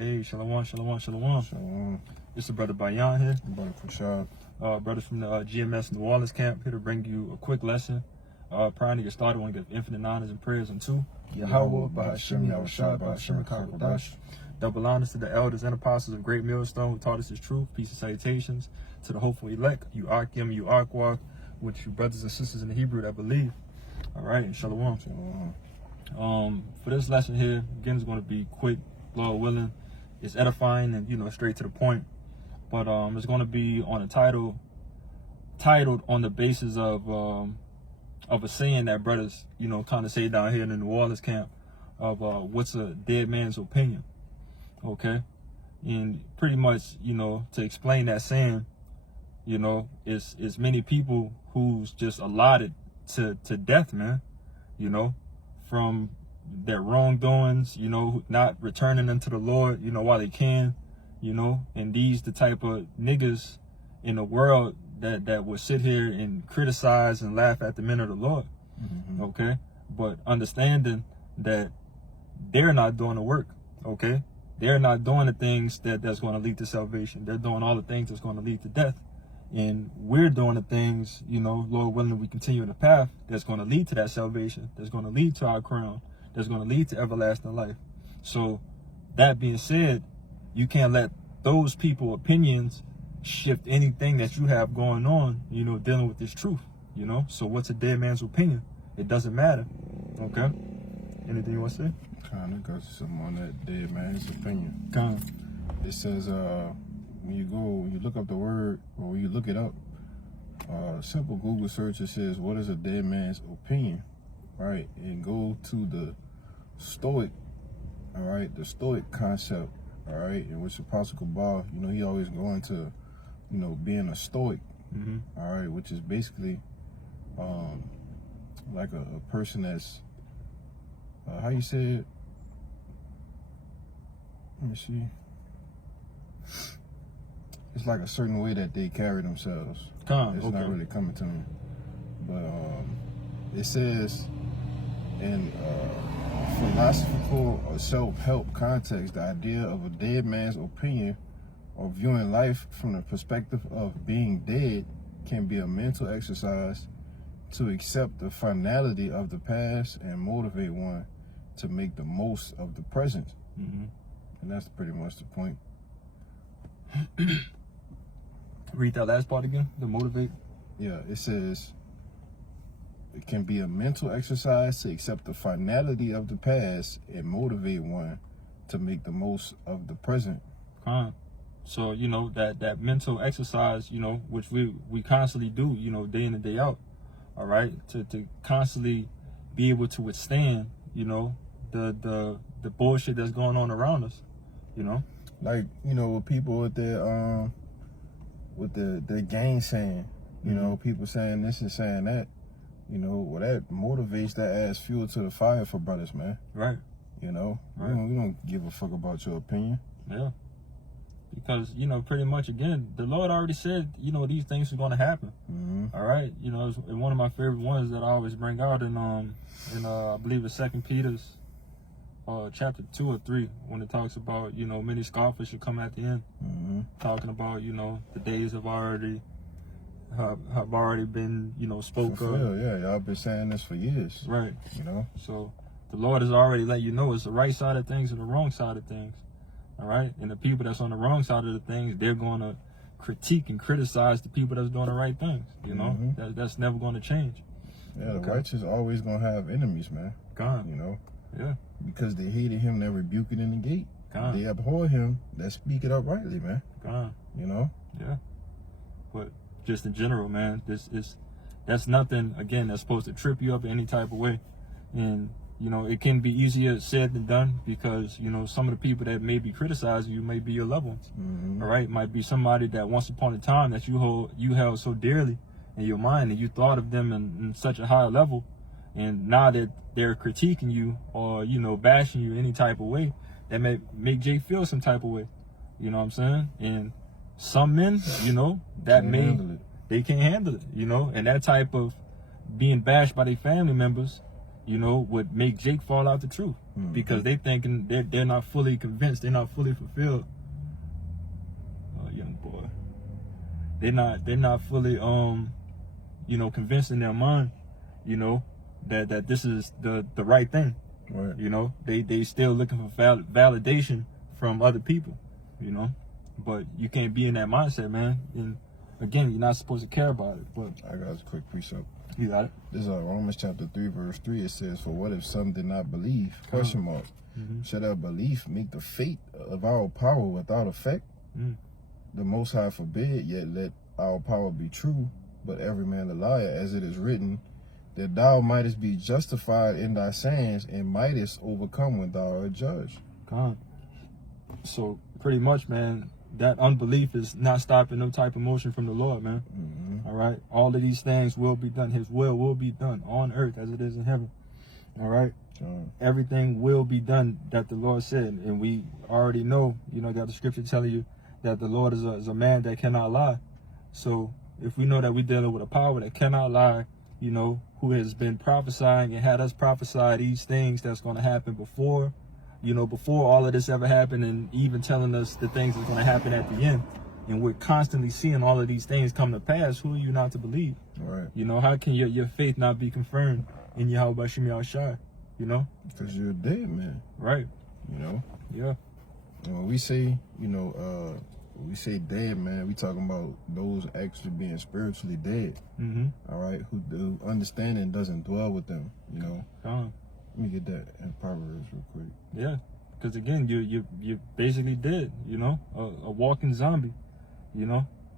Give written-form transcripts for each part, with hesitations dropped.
Hey, shalom, shalom, shalom. Shalom. It's the brother Bayan here. Brother Prashad. Brothers from the GMS New Orleans camp here to bring you a quick lesson. Prior to get started, I want to give infinite honors and prayers unto Yahweh, Bahashim, Yahushua, Bahashim, Kakadash. Double honors to the elders and apostles of Great Millstone who taught us his truth. Peace and salutations to the hopeful elect, you Akim, you Aqua, with you brothers and sisters in the Hebrew that believe. All right, and shalom. For this lesson here, again, it's going to be quick, Lord willing. It's edifying and straight to the point. But it's going to be on a titled on the basis of a saying that brothers kind of say down here in the New Orleans camp of what's a dead man's opinion. Okay, and pretty much to explain that saying, it's many people who's just allotted to death, man. From their wrongdoings, not returning unto the Lord, while they can, and these the type of niggas in the world that would sit here and criticize and laugh at the men of the Lord. Okay, but understanding that they're not doing the work. Okay, they're not doing the things that's going to lead to salvation. They're doing all the things that's going to lead to death. And we're doing the things, Lord willing, we continue in the path that's going to lead to that salvation, that's going to lead to our crown, that's going to lead to everlasting life. So that being said, you can't let those people's opinions shift anything that you have going on, dealing with this truth, So what's a dead man's opinion? It doesn't matter. Okay? Anything you want to say? Kind of got something on that dead man's opinion. Kind of. It says, when you look up the word, or when you look it up, simple Google search, it says, what is a dead man's opinion? Right? And go to the Stoic, all right, the Stoic concept, all right, in which Apostle Kabal, he always going to, being a Stoic, all right, which is basically like a person that's, how you say it? Let me see. It's like a certain way that they carry themselves. It's not really coming to me. But it says in philosophical or self-help context, the idea of a dead man's opinion or viewing life from the perspective of being dead can be a mental exercise to accept the finality of the past and motivate one to make the most of the present. And that's pretty much the point. Read that last part again, the motivate. Yeah, it says it can be a mental exercise to accept the finality of the past and motivate one to make the most of the present. So, that mental exercise, which we constantly do, day in and day out, all right, to constantly be able to withstand, the bullshit that's going on around us, Like, with people with their gainsaying, people saying this and saying that, well, that motivates that adds fuel to the fire for brothers, man. Right. We don't give a fuck about your opinion. Yeah. Because, pretty much, again, the Lord already said, these things are going to happen. All right. It's one of my favorite ones that I always bring out in I believe it's 2 Peter's chapter 2 or 3, when it talks about, many scoffers should come at the end. Talking about, the days have already been, spoke of. Yeah, y'all been saying this for years. Right. So the Lord has already let you know it's the right side of things and the wrong side of things. All right. And the people that's on the wrong side of the things, they're going to critique and criticize the people that's doing the right things. That's never going to change. Yeah, the righteous always going to have enemies, man. Yeah. Because they hated him that rebuked it in the gate. They abhor him that speak it uprightly, man. Yeah. But just in general, man, that's nothing, again, that's supposed to trip you up in any type of way. And, it can be easier said than done because, some of the people that may be criticizing you may be your loved ones. All right. Might be somebody that once upon a time that you held so dearly in your mind and you thought of them in such a high level. And now that they're critiquing you or, bashing you any type of way, that may make Jay feel some type of way. You know what I'm saying? And some men, they can't handle it, and that type of being bashed by their family members, would make Jake fall out the truth. because they thinking they're not fully convinced, they're not fully fulfilled. Oh, young boy, they're not fully convinced in their mind, that this is the right thing. Right. They still looking for validation from other people, but you can't be in that mindset, man. And again, you're not supposed to care about it. But I got a quick precept. You got it. This is Romans chapter 3, verse 3. It says, "For what if some did not believe? Question mark. Shall our belief make the faith of our power without effect? The Most High forbid, yet let our power be true, but every man a liar, as it is written, that thou mightest be justified in thy sayings, and mightest overcome when thou art judged." So pretty much, man, that unbelief is not stopping no type of motion from the Lord, man. All right, all of these things will be done. His will be done on earth as it is in heaven. All right, everything will be done that the Lord said, and we already know. Got the scripture telling you that the Lord is a man that cannot lie. So if we know that we're dealing with a power that cannot lie, who has been prophesying and had us prophesy these things that's going to happen before all of this ever happened, and even telling us the things that's going to happen at the end, and we're constantly seeing all of these things come to pass, who are you not to believe? Right. How can your faith not be confirmed in Yahweh Bashim Yahushua? Because you're a dead man. Right. Yeah. And when we say, we say dead man, we talking about those actually being spiritually dead. All right, who the understanding doesn't dwell with them. Let me get that in Proverbs real quick. Yeah, because again, you basically dead. A walking zombie.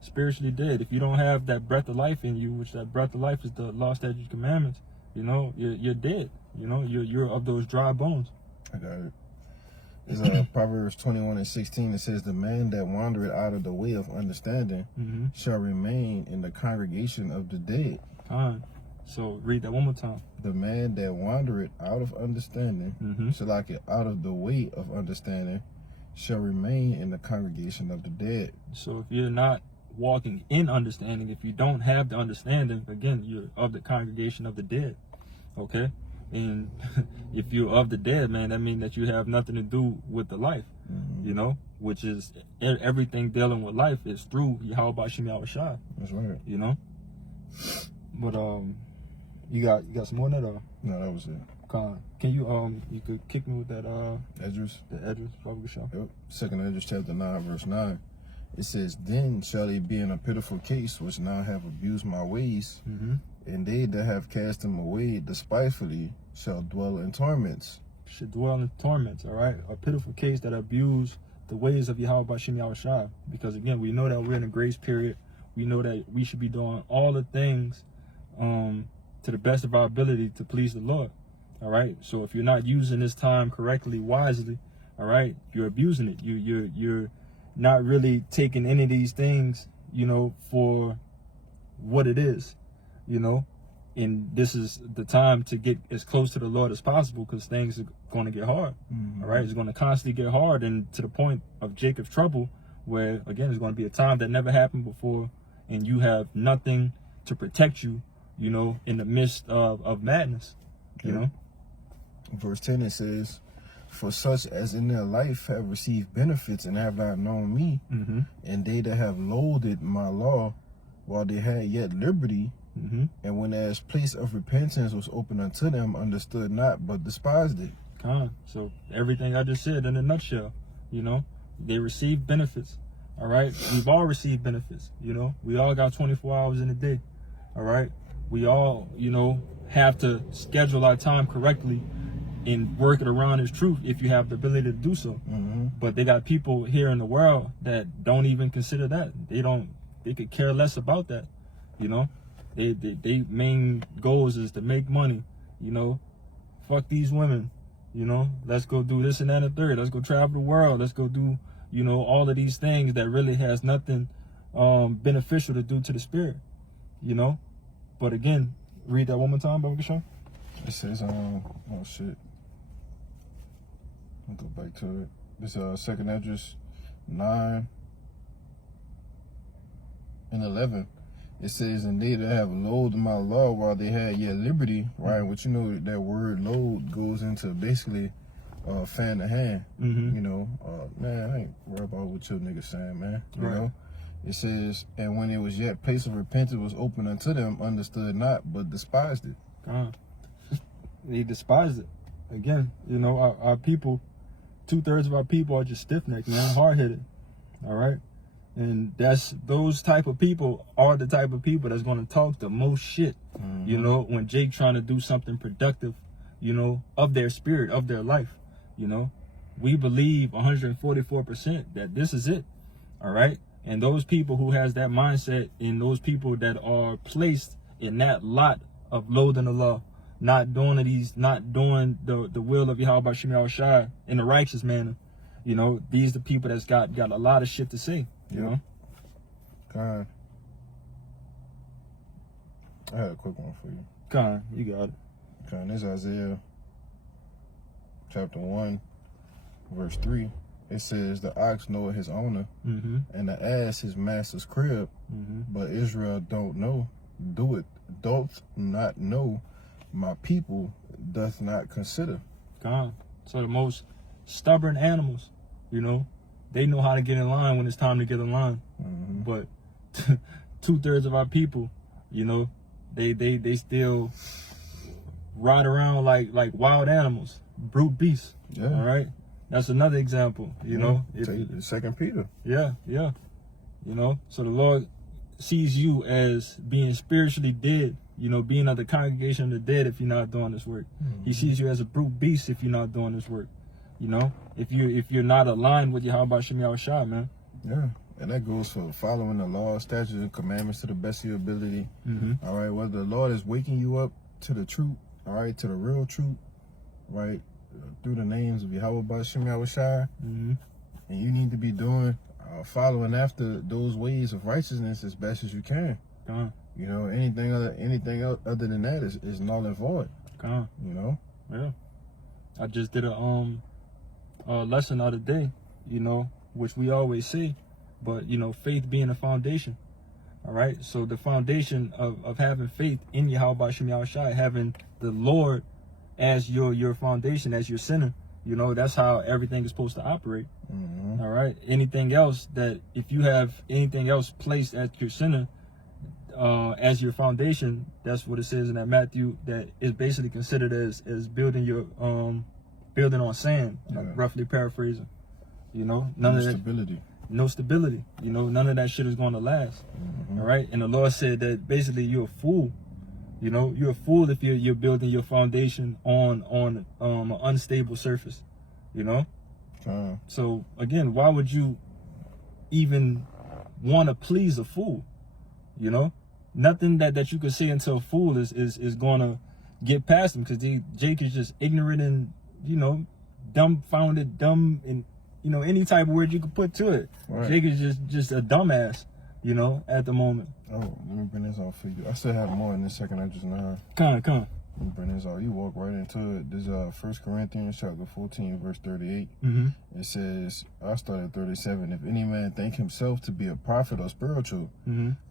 Spiritually dead. If you don't have that breath of life in you, which that breath of life is the law, statutes, commandments, you're dead. You're of those dry bones. I got it. It's Proverbs 21:16. It says, "The man that wandereth out of the way of understanding shall remain in the congregation of the dead." So read that one more time. The man that wandereth out of understanding, so like it out of the way of understanding, shall remain in the congregation of the dead. So if you're not walking in understanding, if you don't have the understanding, again, you're of the congregation of the dead. Okay? And if you're of the dead, man, that means that you have nothing to do with the life, which is everything dealing with life is through Yahweh Bashim Yahushua. That's right. But you got some more than that, or? No, that was it. Can you you could kick me with that Esdras? The Esdras, probably show. Yep. 2nd Esdras chapter 9, verse 9. It says, "Then shall they be in a pitiful case, which now have abused my ways, and they that have cast them away despitefully shall dwell in torments." Should dwell in torments, all right? A pitiful case that abuse the ways of Yahweh Bashim Yahushua. Because again, we know that we're in a grace period. We know that we should be doing all the things to the best of our ability to please the Lord. All right. So if you're not using this time correctly, wisely, all right, you're abusing it. You're not really taking any of these things, for what it is, and this is the time to get as close to the Lord as possible, because things are going to get hard. All right. It's going to constantly get hard, and to the point of Jacob's trouble, where again, it's going to be a time that never happened before, and you have nothing to protect you, in the midst of madness, Verse 10, it says, "For such as in their life have received benefits and have not known me, and they that have loathed my law while they had yet liberty, and when as place of repentance was opened unto them, understood not, but despised it." So everything I just said in a nutshell, they received benefits. All right. We've all received benefits. We all got 24 hours in a day. All right. We all, have to schedule our time correctly and work it around His truth if you have the ability to do so. But they got people here in the world that don't even consider that. They could care less about that. They main goals is to make money. Fuck these women. Let's go do this and that and third. Let's go travel the world. Let's go do, all of these things that really has nothing beneficial to do to the spirit. But again, read that one more time, Baba Kishon. It says, oh shit. I'll go back to it. This 2nd Esdras 9 and 11. It says, "And they that have loathed my law while they had yet liberty," right? Which that word "loathe" goes into basically fan the hand. Mm-hmm. You know, man, I ain't worried about what your niggas saying, man. You Right. know, it says, and when it was yet place of repentance was open unto them, understood not, but despised it. They despise it. Again, you know, our people, 2/3 of our people are just stiff-necked, man, hard-headed. All right? And those type of people are the type of people that's going to talk the most shit, you know, when Jake trying to do something productive, you know, of their spirit, of their life, you know. We believe 144% that this is it, all right? And those people who has that mindset, and those people that are placed in that lot of loathing the law, not doing the will of Yahweh Shem Yahushua in a righteous manner, you know, these the people that's got a lot of shit to say, you know. God, I had a quick one for you. Con, you got it. Okay, this is Isaiah chapter 1, verse 3. It says, the ox knoweth his owner, and the ass his master's crib, but Israel doth not know, my people doth not consider. Con. So the most stubborn animals, you know, they know how to get in line when it's time to get in line. But 2/3 of our people, you know, they still ride around like wild animals, brute beasts. Yeah. All right. That's another example, you know. Take 2 Peter. Yeah. You know, so the Lord sees you as being spiritually dead, you know, being of the congregation of the dead if you're not doing this work. He sees you as a brute beast if you're not doing this work. You know, if you're not aligned with Yahweh Shem Yahushua, man. Yeah. And that goes for following the law, statutes, and commandments to the best of your ability. All right, whether the Lord is waking you up to the truth, all right, to the real truth, right, through the names of Yahweh Shem Yahushua, and you need to be doing, following after those ways of righteousness as best as you can. You know, anything other than that is null and void. You know. Yeah. I just did a lesson the other day, you know, which we always say, but you know, faith being a foundation. All right. So the foundation of having faith in Yahweh Shem Yahushua, having the Lord as your foundation, as your center, you know, that's how everything is supposed to operate. All right. Anything else if you have anything else placed at your center as your foundation, that's what it says in that Matthew, that is basically considered as building your building on sand, roughly paraphrasing. You know, none of that stability. No stability. You know, none of that shit is going to last. All right. And the Lord said that basically you're a fool. You know, you're a fool if you're building your foundation on an unstable surface. You know. So again, why would you even want to please a fool? You know, nothing that you could say until a fool is going to get past him, because Jake is just ignorant and, you know, dumbfounded, dumb, and, you know, any type of word you could put to it. Right. Jake is just a dumbass, you know, at the moment. Oh, let me bring this out for you. I still have more in this second. I just know. Come. Let me bring this out. You walk right into it. This 1 Corinthians chapter 14, verse 38. It says, I started at 37. If any man think himself to be a prophet or spiritual,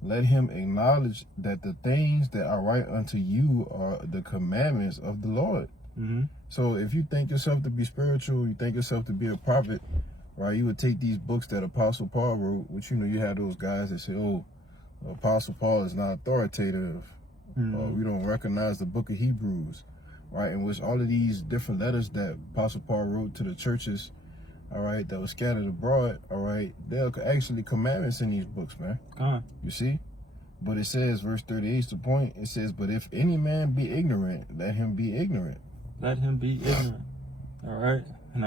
let him acknowledge that the things that I write unto you are the commandments of the Lord. So if you think yourself to be spiritual, you think yourself to be a prophet, right, you would take these books that Apostle Paul wrote, which, you know, you had those guys that say, oh, Apostle Paul is not authoritative. We don't recognize the book of Hebrews, right, in which all of these different letters that Apostle Paul wrote to the churches, all right, that were scattered abroad, all right, there are actually commandments in these books, man. You see? But it says, verse 38 is the point, it says, but if any man be ignorant, let him be ignorant. Let him be ignorant. All right. And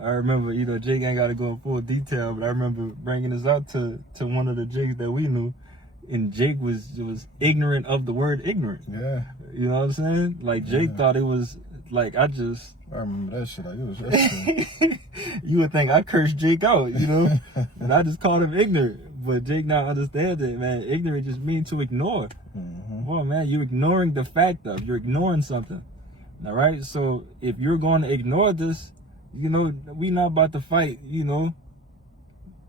I remember, you know, Jake ain't got to go in full detail, but I remember bringing this out to one of the Jakes that we knew, and Jake was ignorant of the word ignorant. Yeah. You know what I'm saying? Like, Jake thought it was, like, I remember that shit. Like, it was everything. You would think I cursed Jake out, you know? And I just called him ignorant. But Jake now understands it, man. Ignorant just means to ignore. Well, man, you're ignoring the fact of, you're ignoring something. All right, so if you're going to ignore this, you know, we not about to fight, you know,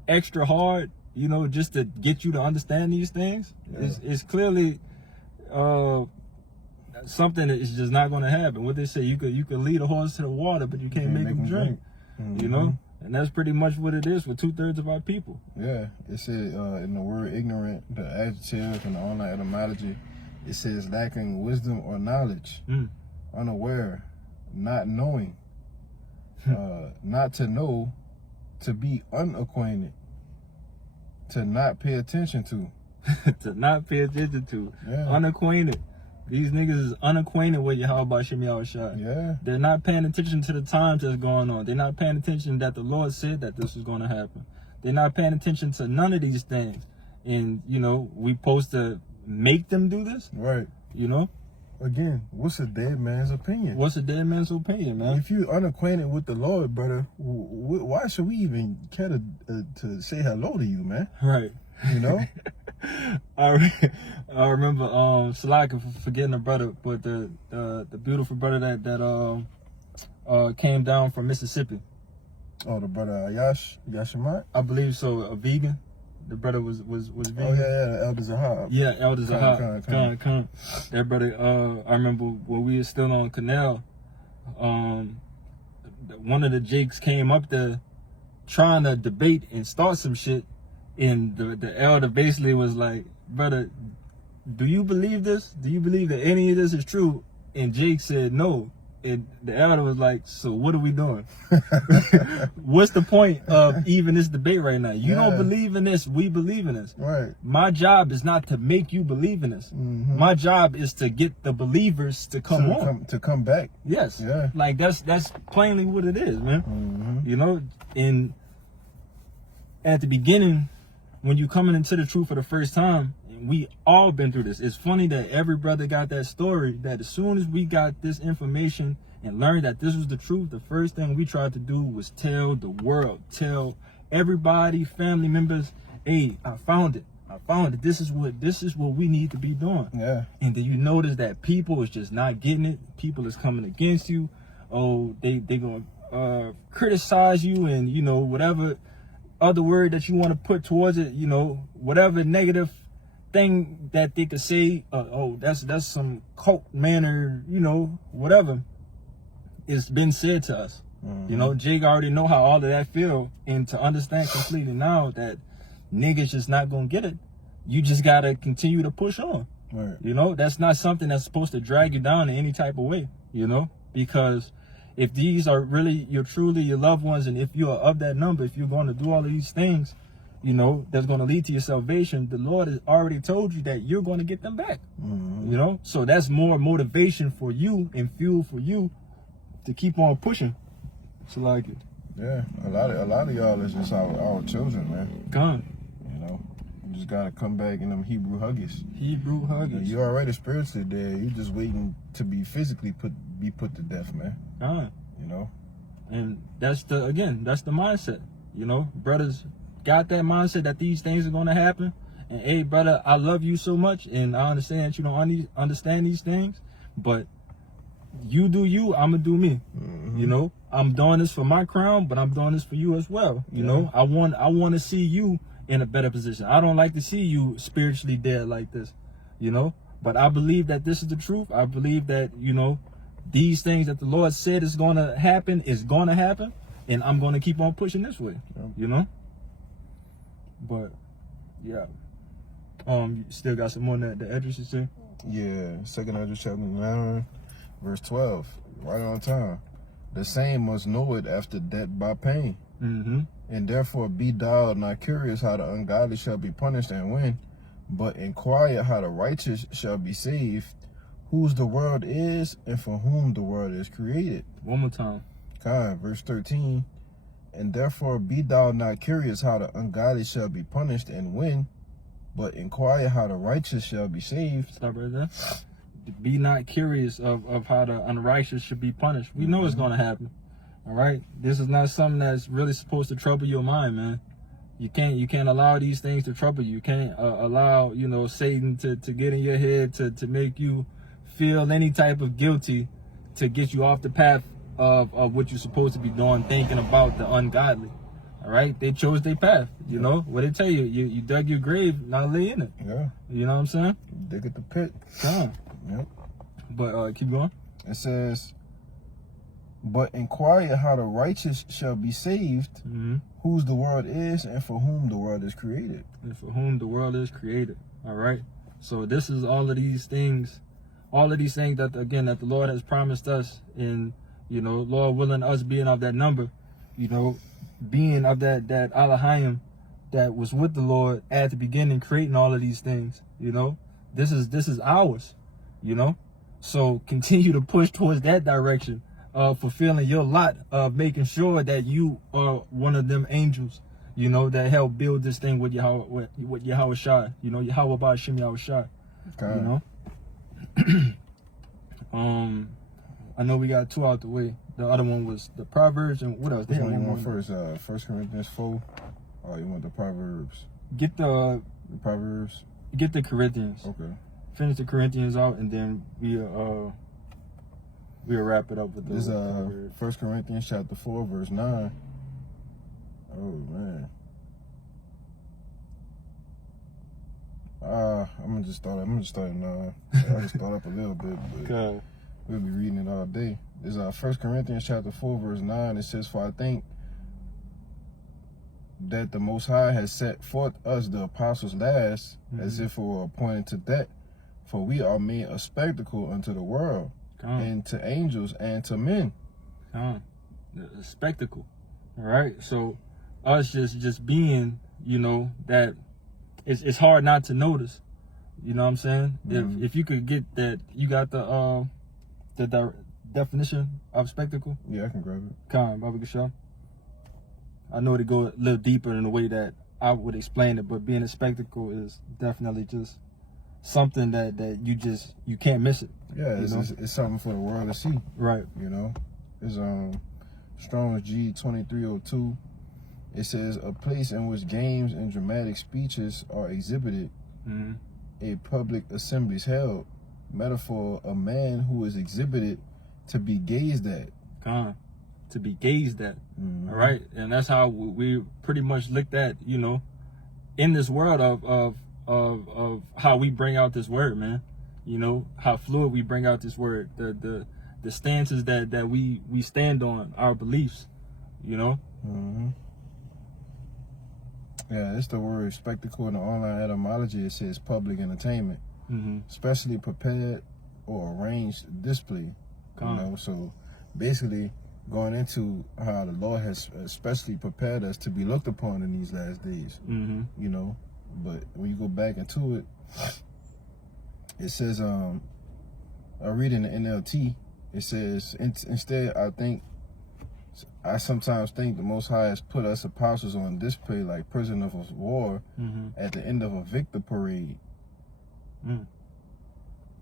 extra hard, you know, just to get you to understand these things. It's clearly something that is just not going to happen. What they say, you could lead a horse to the water, but you can't make him drink. You know, and that's pretty much what it is for 2/3 of our people. Yeah, it said in the word ignorant, the adjective and the online etymology, it says lacking wisdom or knowledge, unaware, not knowing, not to know, to be unacquainted, to not pay attention to. To not pay attention to. Unacquainted. These niggas is unacquainted with Yahweh Shem Yahushua. Yeah. They're not paying attention to the times that's going on. They're not paying attention that the Lord said that this was going to happen. They're not paying attention to none of these things. And, you know, we supposed to make them do this? Right. You know? Again, what's a dead man's opinion? What's a dead man's opinion, man? If you're unacquainted with the Lord, brother, why should we even care to say hello to you, man? Right. You know? I remember Salaka for forgetting the brother, but the beautiful brother that came down from Mississippi. Oh, the brother Yashamat? I believe so, a vegan. The brother was vegan. Oh yeah, Elder Zahab. Yeah, Elder Zahab. Con. That brother, I remember when we were still on Canal, one of the Jakes came up there trying to debate and start some shit, and the elder basically was like, brother, do you believe this? Do you believe that any of this is true? And Jake said no. And the elder was like, so what are we doing? What's the point of even this debate right now? You don't believe in this, we believe in this. Right. My job is not to make you believe in this. My job is to get the believers to come on. To come back. Yes. Yeah. Like that's plainly what it is, man. You know, and at the beginning, when you coming into the truth for the first time, we all been through this. It's funny that every brother got that story, that as soon as we got this information and learned that this was the truth, the first thing we tried to do was tell the world, tell everybody, family members, hey, I found it. This is what we need to be doing. Yeah. And then you notice that people is just not getting it. People is coming against you. Oh, they gonna criticize you, and you know, whatever other word that you want to put towards it, you know, whatever negative thing that they could say, oh, that's some cult manner, you know, whatever, it's been said to us. You know, Jake already know how all of that feel, and to understand completely now that niggas just not gonna get it, you just gotta continue to push on. Right. You know, that's not something that's supposed to drag you down in any type of way, you know, because if these are really truly your loved ones, and if you are of that number, if you're going to do all of these things, you know, that's going to lead to your salvation, the Lord has already told you that you're going to get them back. You know, so that's more motivation for you and fuel for you to keep on pushing. So like it. Yeah, a lot of y'all is just our children, man. Gone. You know, you just gotta come back in them Hebrew huggies. Hebrew huggies. You're already spiritually dead. You're just waiting to be physically put to death, man. Gone. You know, and that's the mindset. You know, brothers got that mindset that these things are going to happen. And hey, brother, I love you so much, and I understand that you don't understand these things, but you do you, I'm gonna do me. You know, I'm doing this for my crown, but I'm doing this for you as well. You know, I want to see you in a better position. I don't like to see you spiritually dead like this, you know, but I believe that this is the truth. I believe that, you know, these things that the Lord said is going to happen, and I'm going to keep on pushing this way, you know. But yeah, you still got some more on the address, you say? Yeah, 2nd Esdras chapter 9, verse 12, right on time. The same must know it after death by pain. And therefore be thou not curious how the ungodly shall be punished and when, but inquire how the righteous shall be saved, whose the world is and for whom the world is created. One more time. Verse 13. And therefore be thou not curious how the ungodly shall be punished and when, but inquire how the righteous shall be saved. Stop right there. Be not curious of how the unrighteous should be punished. We know it's going to happen. All right. This is not something that's really supposed to trouble your mind, man. You can't allow these things to trouble you. You can't allow, you know, Satan to get in your head to make you feel any type of guilty, to get you off the path of what you're supposed to be doing, thinking about the ungodly. All right, they chose their path. You know what they tell you? You dug your grave, now lay in it. Yeah. You know what I'm saying? Dig at the pit. Yeah. Yep. But keep going. It says, but inquire how the righteous shall be saved, whose the world is, and for whom the world is created. And for whom the world is created. All right. So this is all of these things that, again, that the Lord has promised us. And, you know, Lord willing, us being of that number, you know, being of that Elohim that was with the Lord at the beginning, creating all of these things, you know, this is ours, you know. So continue to push towards that direction of fulfilling your lot of making sure that you are one of them angels, you know, that help build this thing with Yahweh Shai, you know, Yahweh Ba'Shem Yahweh Shai, you know. I know we got 2 out the way. The other one was the Proverbs, and what else? Which one you want first? 1 Corinthians 4. Oh, you want the Proverbs? Get the Proverbs. Get the Corinthians. Okay. Finish the Corinthians out, and then we'll wrap it up with this. 1 Corinthians chapter 4, verse 9. Oh man. I'm gonna just start at 9. I just start up a little bit, but okay. We'll be reading it all day. This is 1 Corinthians chapter 4, verse 9. It says, for I think that the Most High has set forth us, the apostles, last, as if it were appointed to that. For we are made a spectacle unto the world, and to angels, and to men. A spectacle. All right. So us just being, you know, that it's hard not to notice. You know what I'm saying? If you could get that, you got the definition of spectacle. Yeah, I can grab it. Baba Gasham. I know to go a little deeper in the way that I would explain it, but being a spectacle is definitely just something that you can't miss it. Yeah, it's something for the world to see. Right. You know, it's Strong's G 2302. It says a place in which games and dramatic speeches are exhibited, a public assembly is held. Metaphor: a man who is exhibited to be gazed at. To be gazed at. All right, and that's how we pretty much looked at, you know, in this world of how we bring out this word, man. You know, how fluid we bring out this word, the stances that we stand on, our beliefs, you know. Yeah, it's the word spectacle in the online etymology. It says public entertainment, especially prepared or arranged display. You know, so basically going into how the Lord has especially prepared us to be looked upon in these last days. You know, but when you go back into it, it says, I read in the NLT, it says, instead, I sometimes think the Most High has put us apostles on display like prisoners of war at the end of a victor parade.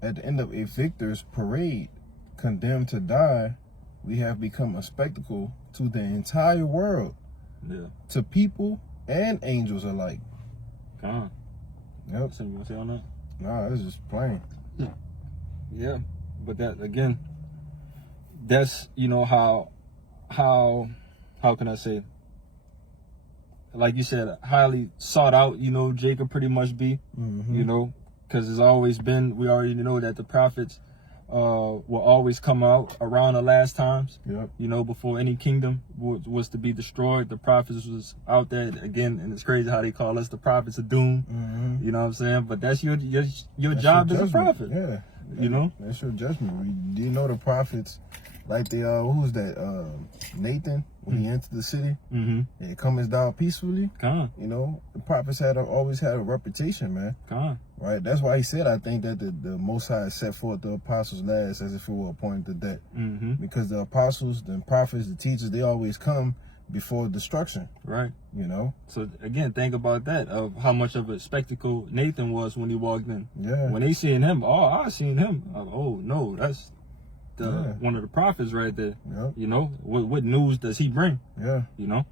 At the end of a victor's parade, condemned to die, we have become a spectacle to the entire world, to people and angels alike. Yep. So you want to say on that? Nah, it's just plain. Yeah, but that again, that's, you know, how can I say, like you said, highly sought out, you know, Jacob pretty much be, you know, because it's always been, we already know that the prophets will always come out around the last times. You know, before any kingdom was to be destroyed, the prophets was out there again, and it's crazy how they call us the prophets of doom. You know what I'm saying? But that's your job as a prophet. Yeah, you know, that's your judgment. Do you know the prophets? Like who's that? Nathan, when he entered the city, and it comes down peacefully. You know, the prophets always had a reputation, man. Right. That's why he said, I think that the Most High set forth the apostles last, as if it were appointed to that. Because the apostles, the prophets, the teachers, they always come before destruction. Right. You know. So again, think about that, of how much of a spectacle Nathan was when he walked in. Yeah. When they seen him, I seen him. Oh no, that's one of the prophets right there. You know, what news does he bring? You know,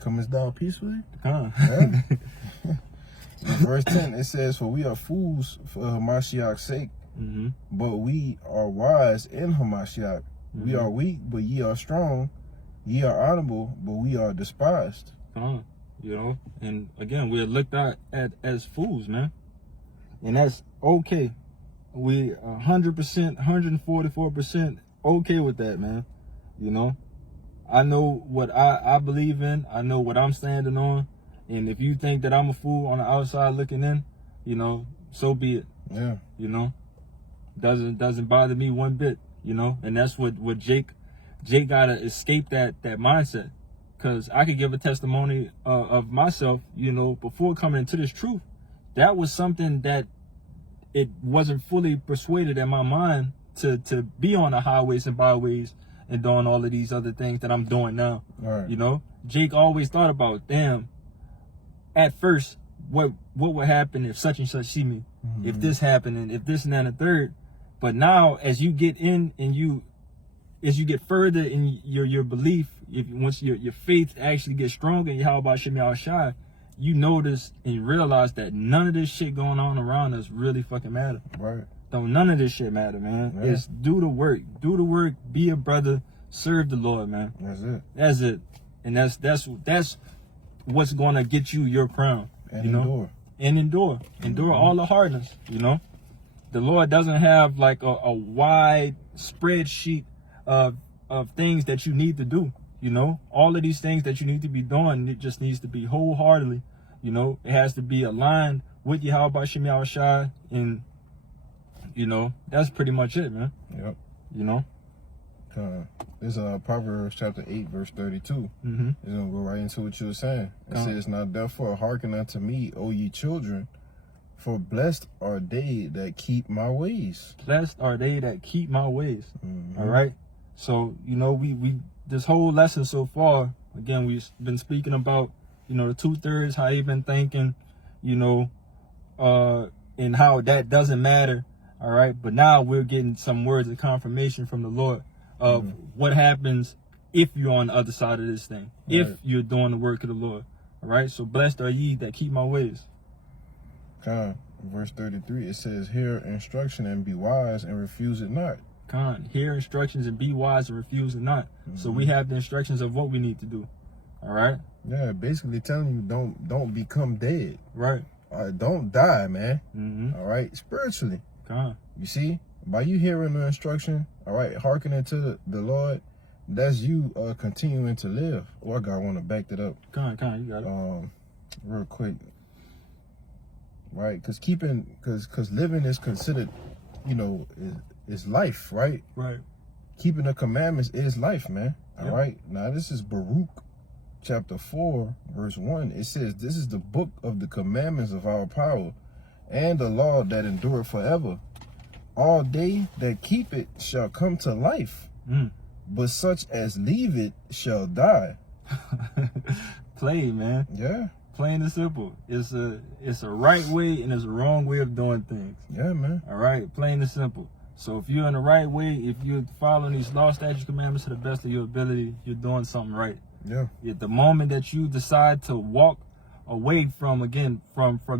comest thou peacefully? In verse 10, it says, for we are fools for Hamashiach's sake, but we are wise in Hamashiach. We are weak, but ye are strong. Ye are honorable, but we are despised. You know, and again, we're looked at as fools, man. And that's okay. we 100%, 144% okay with that, man. You know, I know what I believe in. I know what I'm standing on. And if you think that I'm a fool on the outside looking in, you know, so be it. Yeah. You know, doesn't bother me one bit. You know, and that's what Jake gotta escape that mindset. Cause I could give a testimony of myself. You know, before coming into this truth, that was something that it wasn't fully persuaded in my mind to be on the highways and byways and doing all of these other things that I'm doing now. Right. You know, Jake always thought about, damn, at first, what would happen if such and such see me, if this happened, and if this and that and the third. But now, as you get in and as you get further in your belief, once your faith actually gets stronger, and how about Shimmy Al-Shai, you notice and you realize that none of this shit going on around us really fucking matter. Right. Don't none of this shit matter, man. Yeah. It's do the work, be a brother, serve the Lord, man. That's it. That's it, and that's what's gonna get you your crown. And you know, endure all the hardness. You know, the Lord doesn't have like a wide spreadsheet of things that you need to do. You know, all of these things that you need to be doing, it just needs to be wholeheartedly. You know, it has to be aligned with Yahweh Shemi Al-Shai, and you know, that's pretty much it, man. Yep. You know, this Proverbs chapter 8 verse 32. It's gonna go right into what you were saying. It says, "Now therefore hearken unto me, O ye children, for blessed are they that keep my ways." Blessed are they that keep my ways. All right. So you know, we this whole lesson so far, again, we've been speaking about, you know, the 2/3, how you've been thinking, you know, and how that doesn't matter. All right. But now we're getting some words of confirmation from the Lord of what happens if you're on the other side of this thing, if you're doing the work of the Lord. All right. So blessed are ye that keep my ways. Verse 33, it says, "Hear instruction and be wise and refuse it not." Hear instructions and be wise and refuse it not. So we have the instructions of what we need to do. All right. Yeah, basically telling you don't become dead. Right. All right, don't die, man. All right, spiritually. You see, by you hearing the instruction, all right, hearkening to the Lord, that's you continuing to live. Oh, I got one to back that up. You got it. Real quick. Right, because living is considered, you know, is life, right? Right. Keeping the commandments is life, man. Yep. All right. Now this is Baruch chapter 4 verse 1. It says, "This is the book of the commandments of our power, and the law that endureth forever. All they that keep it shall come to life, but such as leave it shall die." Plain, man. Yeah. Plain and simple. It's a right way and it's a wrong way of doing things. Yeah, man. All right. Plain and simple. So if you're in the right way, if you're following these law, statutes, commandments to the best of your ability, you're doing something right. Yeah. At the moment that you decide to walk away from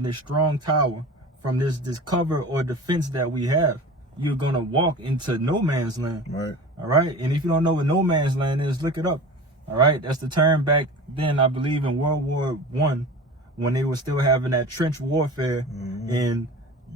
this strong tower, from this cover or defense that we have, you're gonna walk into no man's land. Right. All right. And if you don't know what no man's land is, look it up. All right. That's the term back then, I believe, in World War I, when they were still having that trench warfare, and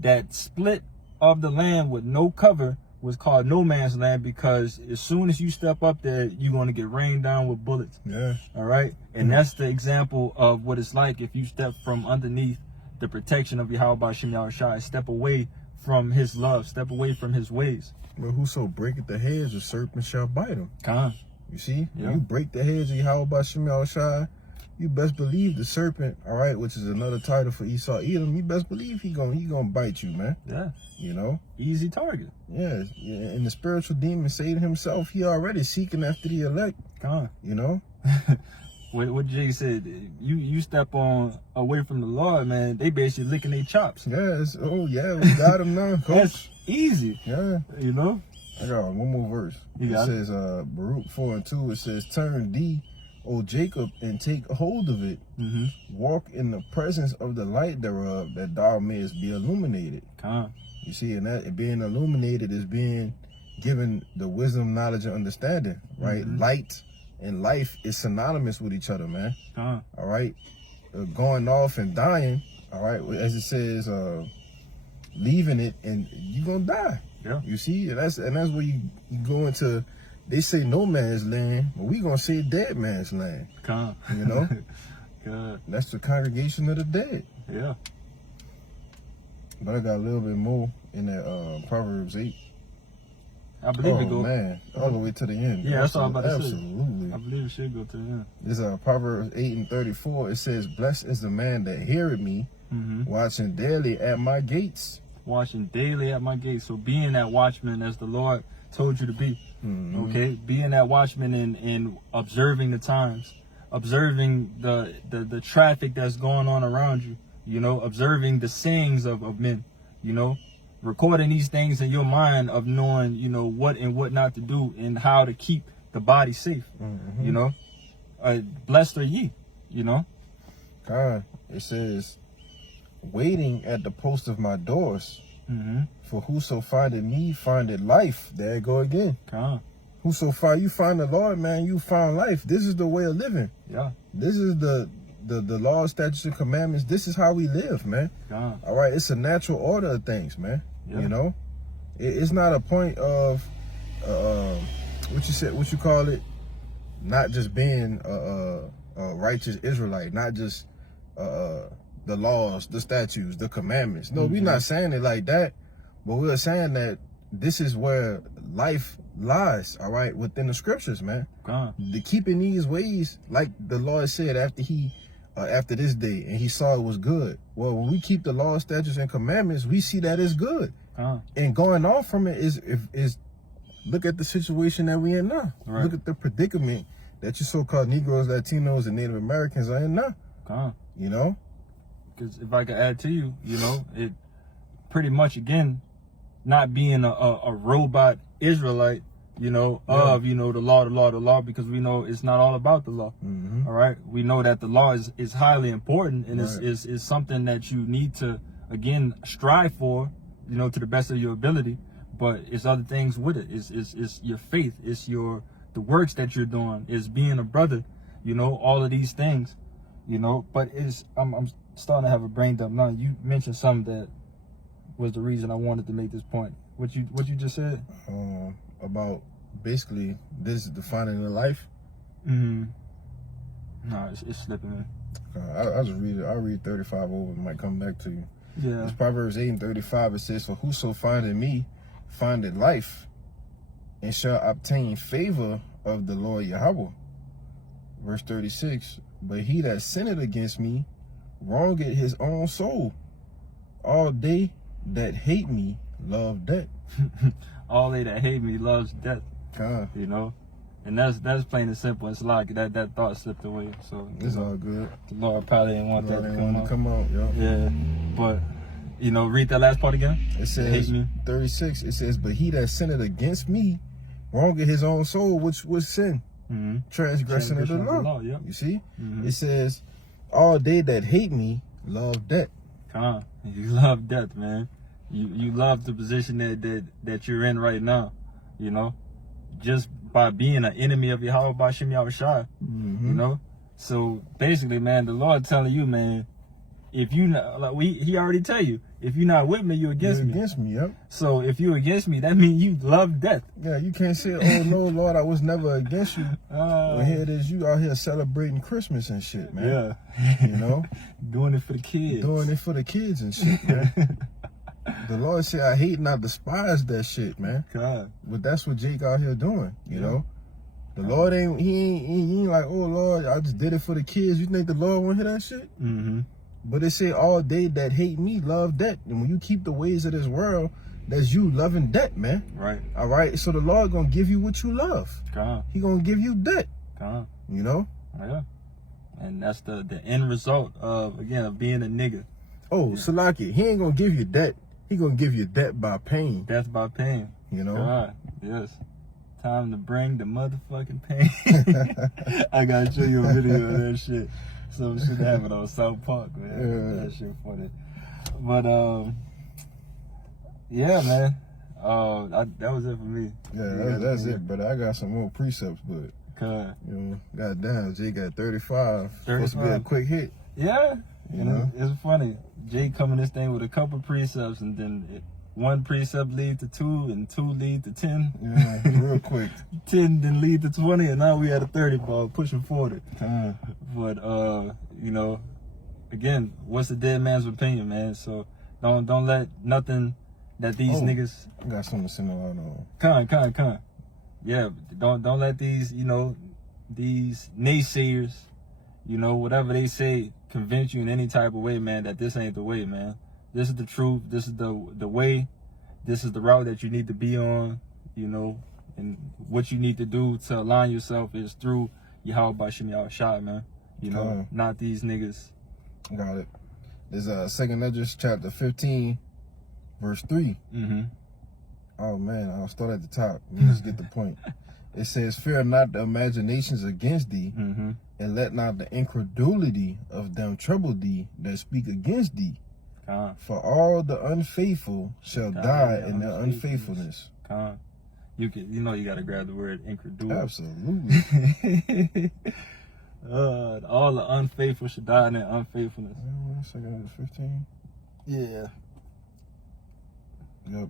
that split of the land with no cover was called no man's land, because as soon as you step up there, you're going to get rained down with bullets. Yeah. All right. And that's the example of what it's like if you step from underneath the protection of Yahweh Shem Yahushai. Step away from his love, step away from his ways. But whoso breaketh the hedge, the serpent shall bite him. You see, when you break the hedge of Yahweh Shem Yahushai, you best believe the serpent, all right, which is another title for Esau Edom, you best believe he gonna bite you, man. Yeah. You know? Easy target. Yeah. And the spiritual demon Satan himself, he already seeking after the elect. You know? What Jay said, you step on away from the Lord, man, they basically licking their chops. Yeah, we got him now, coach. That's easy. Yeah. You know? I got one more verse. It says, Baruch 4:2, it says, "Turn thee, O Jacob, and take hold of it. Walk in the presence of the light thereof, that thou mayest be illuminated." You see, and that being illuminated is being given the wisdom, knowledge, and understanding, right? Light and life is synonymous with each other, man. All right? Going off and dying, all right, as it says, leaving it, and you gonna die. Yeah. You see, and that's where you go into. They say no man's land, but we gonna say dead man's land. Come. You know, Good. that's the congregation of the dead. Yeah. But I got a little bit more in that Proverbs 8. I believe it goes. Man, all the way to the end. Yeah, that's all I'm about to say. Absolutely. I believe it should go to the end. This Proverbs 8:34. It says, "Blessed is the man that heareth me, watching daily at my gates." Watching daily at my gate. So being that watchman as the Lord told you to be. Okay, being that watchman and observing the times, observing the traffic that's going on around you, you know, observing the sayings of men, you know, recording these things in your mind of knowing, you know, what and what not to do and how to keep the body safe, you know. Blessed are ye, you know. God, it says, "Waiting at the post of my doors, for whoso findeth me findeth life." There you go again. God. Whoso find you find the Lord, man, you found life. This is the way of living. Yeah. This is the law, statutes, and commandments. This is how we live, man. God. All right, it's a natural order of things, man. Yeah. You know, it's not a point of what you call it, not just being a righteous Israelite, not just the laws, the statutes, the commandments. No, we're not saying it like that, but we're saying that this is where life lies, all right, within the scriptures, man. God. The keeping these ways, like the Lord said after this day, and he saw it was good. Well, when we keep the law, statutes, and commandments, we see that it's good. And going off from it is look at the situation that we in now. Right. Look at the predicament that your so-called Negroes, Latinos, and Native Americans are in now. God. You know? Because if I could add to you, you know, it pretty much, again, not being a robot Israelite, you know, of, you know, the law, because we know it's not all about the law. All right. We know that the law is highly important and is something that you need to, again, strive for, you know, to the best of your ability. But it's other things with it. It's your faith. It's the works that you're doing. It's being a brother, you know, all of these things, you know. But I'm starting to have a brain dump now. You mentioned something that was the reason I wanted to make this point. What you just said? About basically this is defining the life. No, it's slipping in. I'll just read it. I'll read 35 over. It might come back to you. Yeah. It's Proverbs 8:35. It says, "For whoso findeth me findeth life, and shall obtain favor of the Lord Yahweh." Verse 36. "But he that sinneth against me wrongeth his own soul. All they that hate me love death." All they that hate me loves death. God. You know, and that's plain and simple. It's like that thought slipped away. So It's all good. the Lord probably didn't want that to come out. Yeah. Yeah, but you know, read that last part again. It Hate says me. 36. It says, "But he that sinneth against me wrongeth his own soul," which was sin, transgression of the law. Yep. You see, it says, "All they that hate me love death." Come on, you love death, man. You love the position that you're in right now. You know, just by being an enemy of Yahweh Bashim Yahushua. You know, so basically, man, the Lord telling you, man, if you not like he already tell you, if you're not with me, you're against me. Against me, yep. So if you're against me, that means you love death. Yeah, you can't say, "Oh no, Lord, I was never against you." Well, here it is, you out here celebrating Christmas and shit, man. Yeah, You know, doing it for the kids. doing it for the kids and shit, man. The Lord said, "I hate and I despise that shit, man." God. But that's what Jake out here doing, you know. The Lord he ain't like, "Oh Lord, I just did it for the kids." You think the Lord won't hear that shit? But it say, "All they that hate me love death." And when you keep the ways of this world, that's you loving death, man. Right. All right. So the Lord gonna give you what you love. God. He gonna give you death. God. You know. Yeah. And that's the end result of being a nigga. Oh, Salaki, he ain't gonna give you death. He gonna give you death by pain. Death by pain. You know. God. Yes. Time to bring the motherfucking pain. I gotta show you a video of that shit. Some shit happened on South Park, man. Yeah. That shit funny. But yeah, man. That was it for me. Yeah, that's it. But I got some more precepts, but you know, goddamn, Jay got 35. Supposed to be a quick hit. Yeah, You And know? it's funny. Jay coming this thing with a couple precepts, and then one precept lead to 2, and 2 lead to 10. Yeah, real quick. 10 then lead to 20, and now we at a 30 ball, pushing 40. Time. But you know, again, what's the dead man's opinion, man? So don't let nothing that these niggas I got something to send out on. Con. Yeah, don't let these, you know, these naysayers, you know, whatever they say, convince you in any type of way, man, that this ain't the way, man. This is the truth. This is the way. This is the route that you need to be on, you know, and what you need to do to align yourself is through Yahweh Bashim Yahushua, man. You know, not these niggas. Got it. There's 2 Esdras chapter 15, verse 3. Mm-hmm. Oh man, I'll start at the top. Let's get the point. It says, "Fear not the imaginations against thee, Mm-hmm. and let not the incredulity of them trouble thee that speak against thee. Con. For all the unfaithful shall die in their unfaithfulness." Con. You know you gotta grab the word incredulity. Absolutely. All the unfaithful should die in their unfaithfulness. 2 Esdras 15. Yeah. Yep.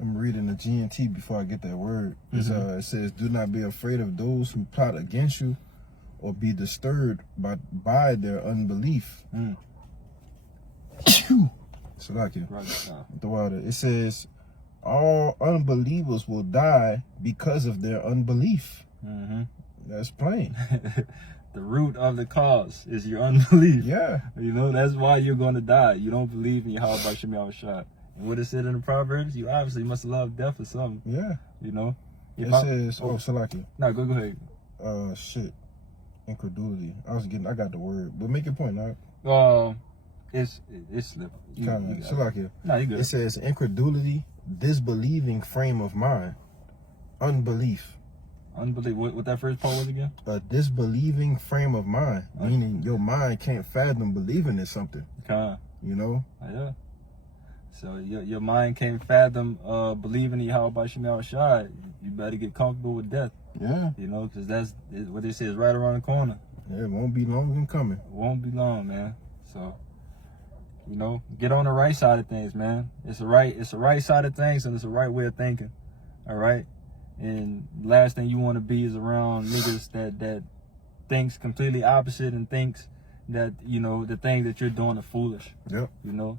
I'm reading the GNT before I get that word. It says, "Do not be afraid of those who plot against you, or be disturbed by their unbelief." So like it. The water. It says, "All unbelievers will die because of their unbelief." Mm-hmm. That's plain. The root of the cause is your unbelief. Yeah. You know, that's why you're going to die. You don't believe in Yahweh Bashim Yahushua. And what it said in the Proverbs, you obviously must have loved death or something. Yeah. You know? It says, Salaki. No, go ahead. Shit. Incredulity. I got the word. But make your point, now. It's slipped. Salaki. No, you good. It says incredulity, disbelieving frame of mind. Unbelief. Unbelief. What that first part was again? A disbelieving frame of mind. Meaning your mind can't fathom believing in something. You know? Yeah. So your mind can't fathom believing in Yahweh Bashim Yahushua. You better get comfortable with death. Yeah. You know, because that's what they say is right around the corner. Yeah, it won't be long in coming. It won't be long, man. So, you know, get on the right side of things, man. It's a right side of things, and it's a right way of thinking. All right. And last thing you want to be is around niggas that thinks completely opposite and thinks that, you know, the thing that you're doing are foolish. Yep. You know,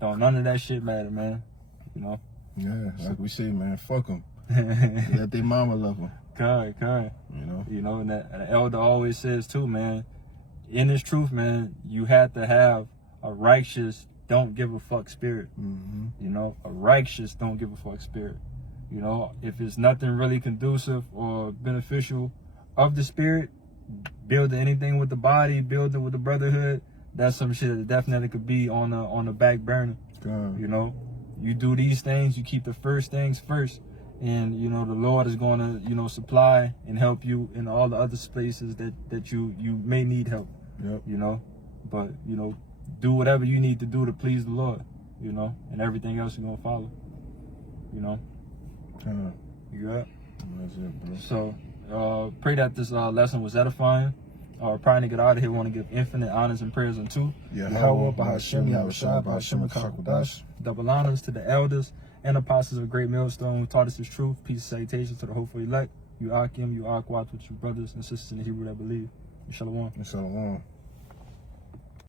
don't none of that shit matter, man. You know. Yeah, like we say, man, fuck them. Let their mama love them. Correct. You know, and the elder always says too, man. In this truth, man, you have to have a righteous, don't give a fuck spirit. Mm-hmm. You know, a righteous, don't give a fuck spirit. You know, if it's nothing really conducive or beneficial of the spirit, building anything with the body, building with the brotherhood, that's some shit that definitely could be on the back burner. You know, you do these things, you keep the first things first, and you know the Lord is going to, you know, supply and help you in all the other spaces that you may need help. Yep. You know, but you know, do whatever you need to do to please the Lord. You know, and everything else is gonna follow. You know. You got? That's it, bro. So, pray that this lesson was edifying. Praying to get out of here, want to give infinite honors and prayers unto Yahweh, Bahashim, Yahushua, Bahashim, Kakodash. Double honors to the elders and apostles of Great Millstone who taught us this truth. Peace and salutations to the hopeful elect. You Akim, you Akwat with your brothers and sisters in the Hebrew that believe. Shalom. Shalom.